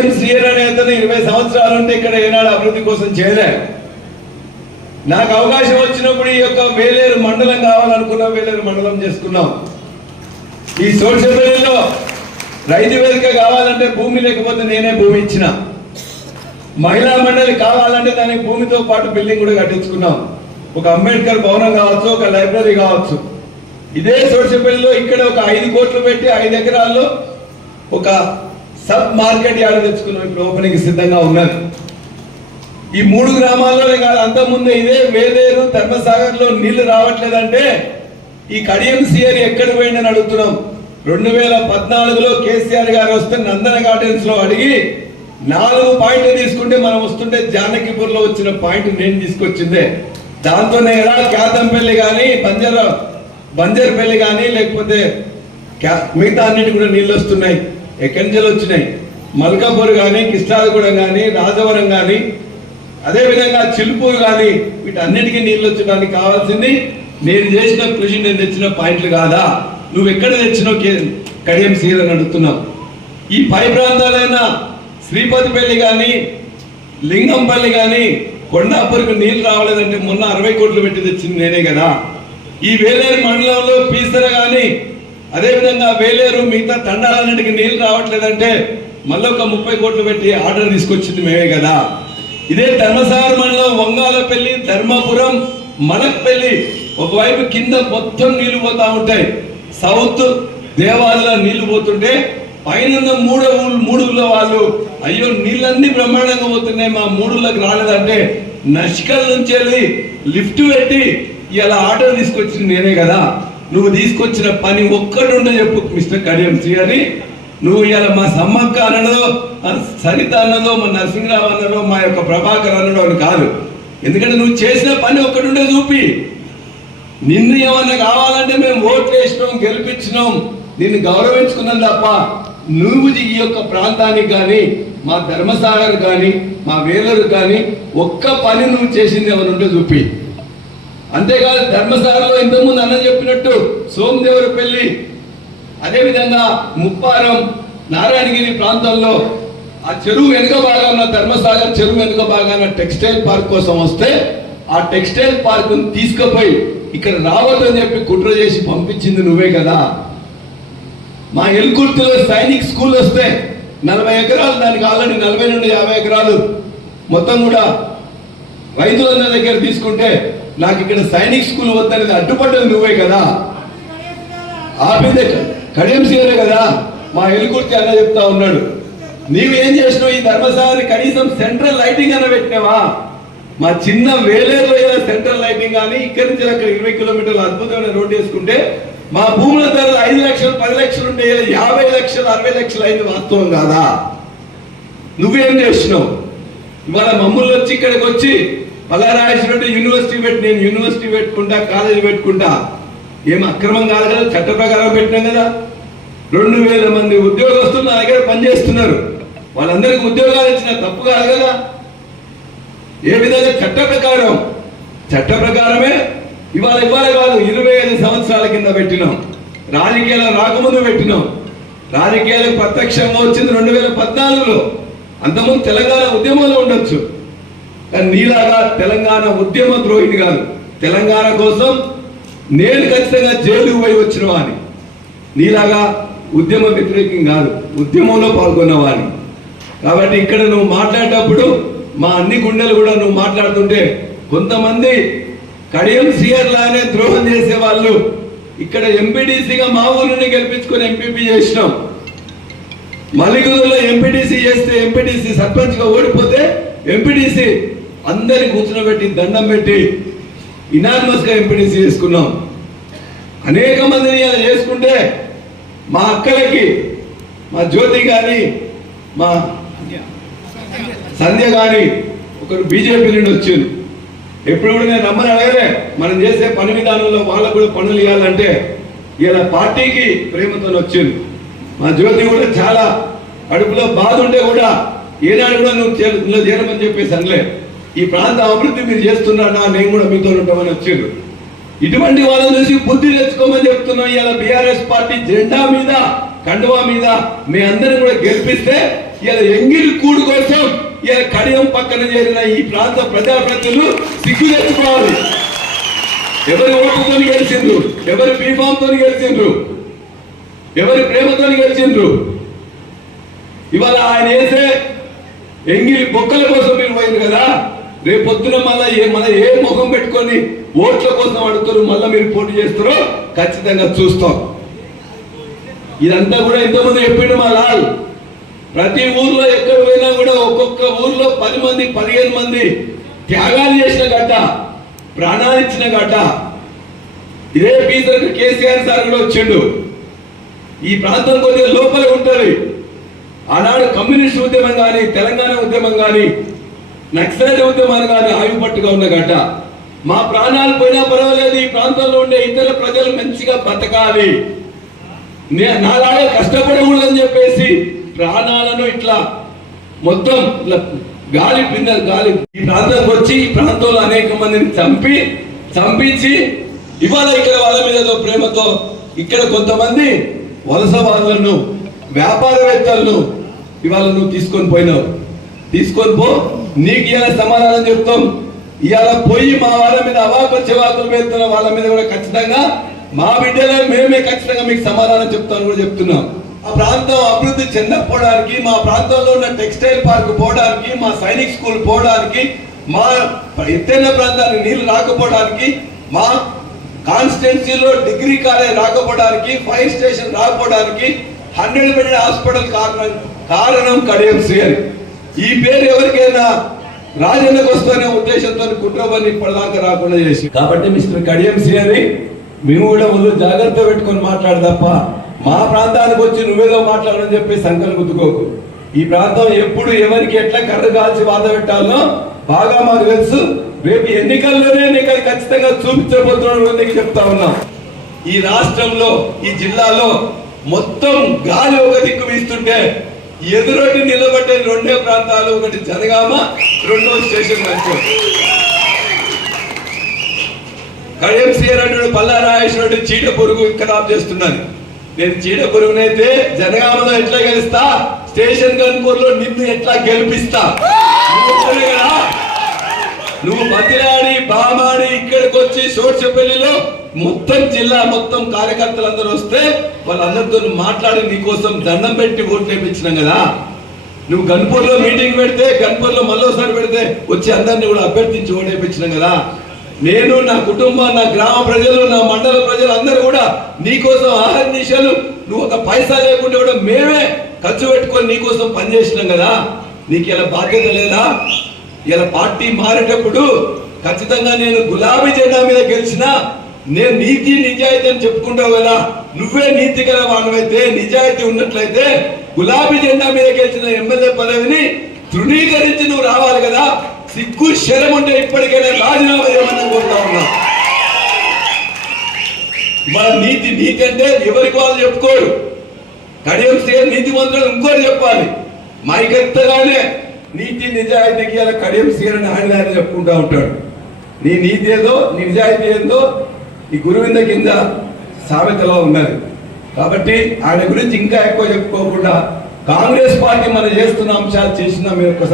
కడియం శ్రీయర్ అనే అతను ఇరవై సంవత్సరాలు ఉంటే ఇక్కడ ఏనాడు అభివృద్ధి కోసం చేయలే నాకు అవకాశం వచ్చినప్పుడు ఈ యొక్క వేలేరు మండలం కావాలనుకున్నాం వేలేరు మండలం చేసుకున్నాం. ఈ సోషల్ రైతు వేదిక కావాలంటే భూమి లేకపోతే నేనే భూమి ఇచ్చిన. మహిళా మండలి కావాలంటే దానికి భూమితో పాటు బిల్డింగ్ కూడా కట్టించుకున్నాం. ఒక అంబేద్కర్ భవనం కావచ్చు ఒక లైబ్రరీ కావచ్చు. ఇదే సోషపల్లిలో ఇక్కడ ఒక ఐదు కోట్లు పెట్టి ఐదు ఎకరాల్లో ఒక సబ్ మార్కెట్ యార్డ్ తెచ్చుకున్నాం ఇప్పుడు ఓపెనింగ్ సిద్ధంగా ఉన్నారు. ఈ మూడు గ్రామాల్లోనే కాదు అంతకుముందే ఇదే వేదేరు ధర్మసాగర్లో నీళ్ళు రావట్లేదంటే ఈ కడియం సిఆర్ ఎక్కడ పోయిందని అడుగుతున్నాం. రెండు వేల పద్నాలుగులో కేసీఆర్ గారు వస్తే నందన గార్డెన్స్లో అడిగి నాలుగు పాయింట్లు తీసుకుంటే మనం వస్తుంటే జానకిపూర్లో వచ్చిన పాయింట్ నేను తీసుకొచ్చిందే. దాంతోనే ఎలా క్యాతంపల్లి కానీ బంజర బంజర్పల్లి కానీ లేకపోతే క్యా- మిగతా అన్నిటి కూడా నీళ్ళు వస్తున్నాయి. ఎక్కడి నుంచి వచ్చినాయి. మల్కాపూర్ కానీ కృష్ణాలగూడెం కానీ రాజవరం కానీ అదేవిధంగా చిలుపూరు కానీ వీటన్నిటికీ నీళ్ళు వచ్చడానికి కావాల్సింది నేను చేసిన కృషి నేను తెచ్చిన పాయింట్లు కాదా? నువ్వు ఎక్కడ తెచ్చినావు కే- కడియం సీర్ అని అడుగుతున్నావు. ఈ పై ప్రాంతాలైన శ్రీపతిపల్లి కానీ లింగంపల్లి కానీ కొండాపూర్కి నీళ్ళు రావలేదంటే మొన్న అరవై కోట్లు పెట్టి తెచ్చింది నేనే కదా. ఈ వేలేరు మండలంలో పీసర కానీ అదేవిధంగా వేలేరు మిగతా తండాలన్నిటికీ నీళ్ళు రావట్లేదంటే మళ్ళీ ఒక ముప్పై కోట్లు పెట్టి ఆర్డర్ తీసుకొచ్చింది మేమే కదా. ఇదే ధర్మసార మండలం వంగాలపల్లి ధర్మపురం మనక్పల్లి ఒకవైపు కింద మొత్తం నీళ్ళు పోతా ఉంటాయి. సౌత్ దేవాలలో నీళ్ళు పోతుంటే పైన మూడో ఊళ్ళు మూడు ఊళ్ళ వాళ్ళు అయ్యో నీళ్ళన్నీ బ్రహ్మాండంగా పోతున్నాయి మా మూడులకు రాలేదంటే నష్కల్ నుంచి వెళ్ళి లిఫ్ట్ పెట్టి ఇలా ఆర్డర్ తీసుకొచ్చింది నేనే కదా. నువ్వు తీసుకొచ్చిన పని ఒక్కడుండే ఉండే చెప్పు మిస్టర్ కడియం శ్రీ నువ్వు ఇవాళ మా సమ్మక్క అన్నదో సరిత అన్నదో మా నరసింహరావు అన్నదో మా యొక్క ప్రభాకర్ అన్నడో అని కాదు. ఎందుకంటే నువ్వు చేసిన పని ఒక్కడుండే చూపి. నిన్ను ఏమన్నా కావాలంటే మేము ఓట్లు వేసినాం గెలిపించినాం. నిన్ను గౌరవించుకున్నాం తప్ప నువ్వు ఈ యొక్క ప్రాంతానికి కానీ మా ధర్మసాగర్ కానీ మా వేలూరు కానీ ఒక్క పని నువ్వు చేసింది ఏమైనా ఉంటే చూపి. అంతేకాదు ధర్మశాలలో ఇంతకుముందు అన్న చెప్పినట్టు సోమదేవర పెళ్ళి అదేవిధంగా ముప్పారం నారాయణగిరి ప్రాంతంలో ఆ చెరువు వెనుక భాగాన ధర్మసాగర్ చెరువు వెనుక భాగాన టెక్స్టైల్ పార్క్ కోసం వస్తే ఆ టెక్స్టైల్ పార్క్ తీసుకుపోయి ఇక్కడ రావద్దని చెప్పి కుట్ర చేసి పంపించింది నువ్వే కదా. మా ఎల్కుర్తిలో సైనిక్ స్కూల్ వస్తే నలభై ఎకరాలు దానికి ఆల్రెడీ నలభై నుండి యాభై ఎకరాలు మొత్తం కూడా రైతులందరి దగ్గర తీసుకుంటే నాకు ఇక్కడ సైనిక్ స్కూల్ వద్దనేది అడ్డుపడ్డది నువ్వే కదా. ఆపిందే కడియంశీరే కదా. మా ఎలుకుర్తి అన్న చెప్తా ఉన్నాడు. నీవేం చేసినావు ఈ ధర్మశాలని కనీసం సెంట్రల్ లైటింగ్ అన్న పెట్టినావా? మా చిన్న వేలేరులో ఏదైనా సెంట్రల్ లైటింగ్ కానీ ఇక్కడి నుంచి అక్కడ ఇరవై కిలోమీటర్ల అద్భుతమైన రోడ్డు వేసుకుంటే మా భూముల ధరలు ఐదు లక్షలు పది లక్షలు ఉంటే యాభై లక్షలు అరవై లక్షలు అయింది వాస్తవం కాదా? నువ్వేం చేసినావు? ఇవాళ మమ్మల్ని వచ్చి ఇక్కడికి వచ్చి పలారాజేశ్వరుడు యూనివర్సిటీ పెట్టి నేను యూనివర్సిటీ పెట్టుకుంటా కాలేజీ పెట్టుకుంటా ఏం అక్రమం కాదు కదా చట్ట ప్రకారం పెట్టినాం కదా. రెండు వేల మంది ఉద్యోగస్తులు నా దగ్గర పనిచేస్తున్నారు. వాళ్ళందరికీ ఉద్యోగాలు ఇచ్చిన తప్పు కాదు కదా. ఏ విధంగా చట్ట ప్రకారం? చట్ట ప్రకారమే ఇవాళ ఇవాళ కాదు ఇరవై ఐదు సంవత్సరాల కింద పెట్టినాం. రాజకీయాలు రాకముందు పెట్టినాం. రాజకీయాలకు ప్రత్యక్షంగా వచ్చింది రెండు వేల పద్నాలుగులో. అంతకుముందు తెలంగాణ ఉద్యమంలో ఉండొచ్చు. నీలాగా తెలంగాణ ఉద్యమ ద్రోహిని కాదు. తెలంగాణ కోసం నేను ఖచ్చితంగా జైలుకు పోయి వచ్చిన వాడిని. నీలాగా ఉద్యమ వ్యతిరేకం కాదు ఉద్యమంలో పాల్గొన్న వాడిని. కాబట్టి ఇక్కడ నువ్వు మాట్లాడేటప్పుడు మా అన్ని గుండెలు కూడా నువ్వు మాట్లాడుతుంటే కొంతమంది కడియం సీఆర్ లానే ద్రోహం చేసే వాళ్ళు ఇక్కడ ఎంపీడీసీగా మా ఊరిని గెలిపించుకొని ఎంపీపీ చేసినాం. మలిగుదులో ఎంపీటీసీ చేస్తే ఎంపీటీసీ సర్పంచ్గా ఓడిపోతే ఎంపీటీసీ అందరి కూర్చోబెట్టి దండం పెట్టి ఇనార్మస్గా ఎంపీటీసీ చేసుకున్నాం. అనేక మందిని అలా చేసుకుంటే మా అక్కలకి మా జ్యోతి గారి మా సంధ్య గారి ఒకరు బీజేపీ నుండి వచ్చారు. ఎప్పుడు కూడా నేను రమ్మని అడగలే. మనం చేసే పని విధానంలో వాళ్ళకు కూడా పనులు ఇవ్వాలంటే ఇలా పార్టీకి ప్రేమతో వచ్చింది మా జ్యోతి కూడా చాలా అడుపులో బాధ ఉంటే కూడా ఏనాడు కూడా నువ్వు చేరమని చెప్పేసి అనలేదు ఈ ప్రాంత అభివృద్ధి మీరు చేస్తున్నారా? నేను కూడా మీతో ఉంటామని వచ్చారు ఇటువంటి వాళ్ళని చూసి బుద్ధి తెచ్చుకోమని చెప్తున్నాం. ఇలా బీఆర్ఎస్ పార్టీ జెండా మీద కండువా మీద మీ అందరం కూడా గెలిపిస్తే ఇలా ఎంగిలి కూడు కోసం ఇలా కడియం పక్కన చేరిన ఈ ప్రాంత ప్రజాప్రతినిధులు సిగ్గు తెచ్చుకోవాలి. ఎవరి ఓటుతో గెలిచిండ్రు? ఎవరి బీఫామ్తో గెలిచిండ్రు? ఎవరి ప్రేమతో గెలిచిండ్రు? ఇవాళ ఆయన వేసే ఎంగిలి బొక్కల కోసం మీరు పోయింది కదా? రేపు పొద్దున మళ్ళా ఏ మళ్ళీ ఏ ముఖం పెట్టుకొని ఓట్ల కోసం అడుగుతారు మళ్ళీ మీరు పోటీ చేస్తారో ఖచ్చితంగా చూస్తాం. ఇదంతా కూడా ఇంతకుముందు చెప్పిండు మా లాల్. ప్రతి ఊర్లో ఎక్కడ పోయినా కూడా ఒక్కొక్క ఊర్లో పది మంది పదిహేను మంది త్యాగాలు చేసిన గడ్డ ప్రాణాలు ఇచ్చిన గడ్డ ఇదే పీతలకు కేసీఆర్ సార్ కూడా వచ్చిండు. ఈ ప్రాంతం కొద్దిగా లోపల ఉంటుంది. ఆనాడు కమ్యూనిస్ట్ ఉద్యమం కానీ తెలంగాణ ఉద్యమం కానీ నక్సలైట్ ఉద్యమాలు కానీ ఆయుపట్టుగా ఉన్న గట మా ప్రాణాలు పోయినా పర్వాలేదు ఈ ప్రాంతంలో ఉండే ఇతర ప్రజలు మంచిగా బతకాలి. నే- నాలాగే కష్టపడకూడదని చెప్పేసి ప్రాణాలను ఇట్లా మొత్తం ఇట్లా గాలి పింద గాలి ఈ ప్రాంతానికి వచ్చి ఈ ప్రాంతంలో అనేక మందిని చంపి చంపించి ఇవాళ ఇక్కడ వాళ్ళ మీద ప్రేమతో ఇక్కడ కొంతమంది వలస వాళ్ళను వ్యాపారవేత్తలను ఇవాళ నువ్వు తీసుకొని పోయినావు. తీసుకొని పో నీకు ఇవాళ సమాధానం చెప్తాం. ఇవాళ పోయి మా వాళ్ళ మీద అవాకులు చెవాకులు పెడుతున్న వాళ్ళ మీద కూడా ఖచ్చితంగా మా బిడ్డలే మేమే ఖచ్చితంగా మీకు సమాధానం చెప్తాను కూడా చెప్తున్నాం. ఆ ప్రాంతం అభివృద్ధి చెందకపోవడానికి మా ప్రాంతంలో ఉన్న టెక్స్టైల్ పార్క్ పోవడానికి మా సైనిక్ స్కూల్ పోవడానికి మా ఎత్తైన ప్రాంతానికి నీళ్ళు రాకపోవడానికి మా కాన్స్టిట్యున్సీలో డిగ్రీ కాలేజ్ రాకపోవడానికి ఫైర్ స్టేషన్ రాకపోవడానికి హండ్రెడ్ బెడ్ హాస్పిటల్ కారణం కారణం కడియం శ్రీహరి ఈ పేరు ఎవరికైనా రాజన్నకు వస్తున్న ఉద్దేశంతో కుట్రబని ఇప్పటిదాకా రాకుండా చేసి కాబట్టి మిస్టర్ కడియం అని మేము కూడా ముందు జాగ్రత్త పెట్టుకొని మాట్లాడు తప్ప మా ప్రాంతానికి వచ్చి నువ్వేదో మాట్లాడని చెప్పి సంకల్ప గుద్దుకోకు. ఈ ప్రాంతం ఎప్పుడు ఎవరికి ఎట్లా కర్ర కాల్చి వాత పెట్టాలనో బాగా మాకు తెలుసు. రేపు ఎన్నికల్లోనే నీకు అది ఖచ్చితంగా చూపించబోతున్నాను నీకు చెప్తా ఉన్నాం. ఈ రాష్ట్రంలో ఈ జిల్లాలో మొత్తం గాలి ఒక దిక్కు వీస్తుంటే ఎదురొడ్డి నిలబడ్డే రెండే ప్రాంతాలు ఒకటి జనగామ రెండో స్టేషన్ మంచి కడియం సీఆర్ అంటాడు పల్లా చీడ పురుగు ఖరాబ్ చేస్తున్నాను నేను చీడ పొరుగునైతే జనగామలో ఎట్లా గెలుస్తా? స్టేషన్ గన్పూర్లో నిన్ను ఎట్లా గెలిపిస్తా? నువ్వు ఒక్కడే బామాడి ఇక్కడికి వచ్చి సోర్చపల్లిలో మొత్తం జిల్లా మొత్తం కార్యకర్తలందరూ వస్తే వాళ్ళందరితో మాట్లాడి నీకోసం దండం పెట్టి ఓట్లు వేయించినాం కదా. నువ్వు గన్పూర్లో మీటింగ్ పెడితే గన్పూర్లో మళ్ళోసారి పెడితే వచ్చి అందరిని కూడా అభ్యర్థించి ఓటేపించినాం కదా. నేను నా కుటుంబం నా గ్రామ ప్రజలు నా మండల ప్రజలు అందరూ కూడా నీకోసం ఆహార నిశాలు నువ్వు ఒక పైసా లేకుండా కూడా మేమే ఖర్చు పెట్టుకొని నీకోసం పనిచేసినాం కదా. నీకు ఇలా బాధ్యత లేదా? ఇలా పార్టీ మారేటప్పుడు ఖచ్చితంగా నేను గులాబీ జెండా మీద గెలిచినా నేను నీతి నిజాయితీ అని చెప్పుకుంటావు కదా. నువ్వే నీతి గల వాడివైతే నిజాయితీ ఉన్నట్లయితే గులాబీ జెండా మీద గెలిచిన ఎమ్మెల్యే పదవిని తృణీకరించి నువ్వు రావాలి కదా. సిగ్గు శరం ఉంటే ఇప్పటికైనా రాజీనామా చేయమని కోరుతా ఉన్నా. మన నీతి నీతి అంటే ఎవరికి వాళ్ళు చెప్పుకోరు. కడియం సీఎం నీతి మంత్రులు ఇంకోటి చెప్పాలి. మైకెత్తగానే నీతి నిజాయితీకి అలా కడియం సీఎం అని ఆయన చెప్పుకుంటా ఉంటాడు. నీ నీతి ఏదో నిజాయితీ ఏందో ఈ గురువింద కింద సామెతలో ఉన్నది. కాబట్టి ఆయన గురించి ఇంకా ఎక్కువ చెప్పుకోకుండా కాంగ్రెస్ పార్టీ మనం చేస్తున్న అంశాలు చేసిన మీరు ఒకసారి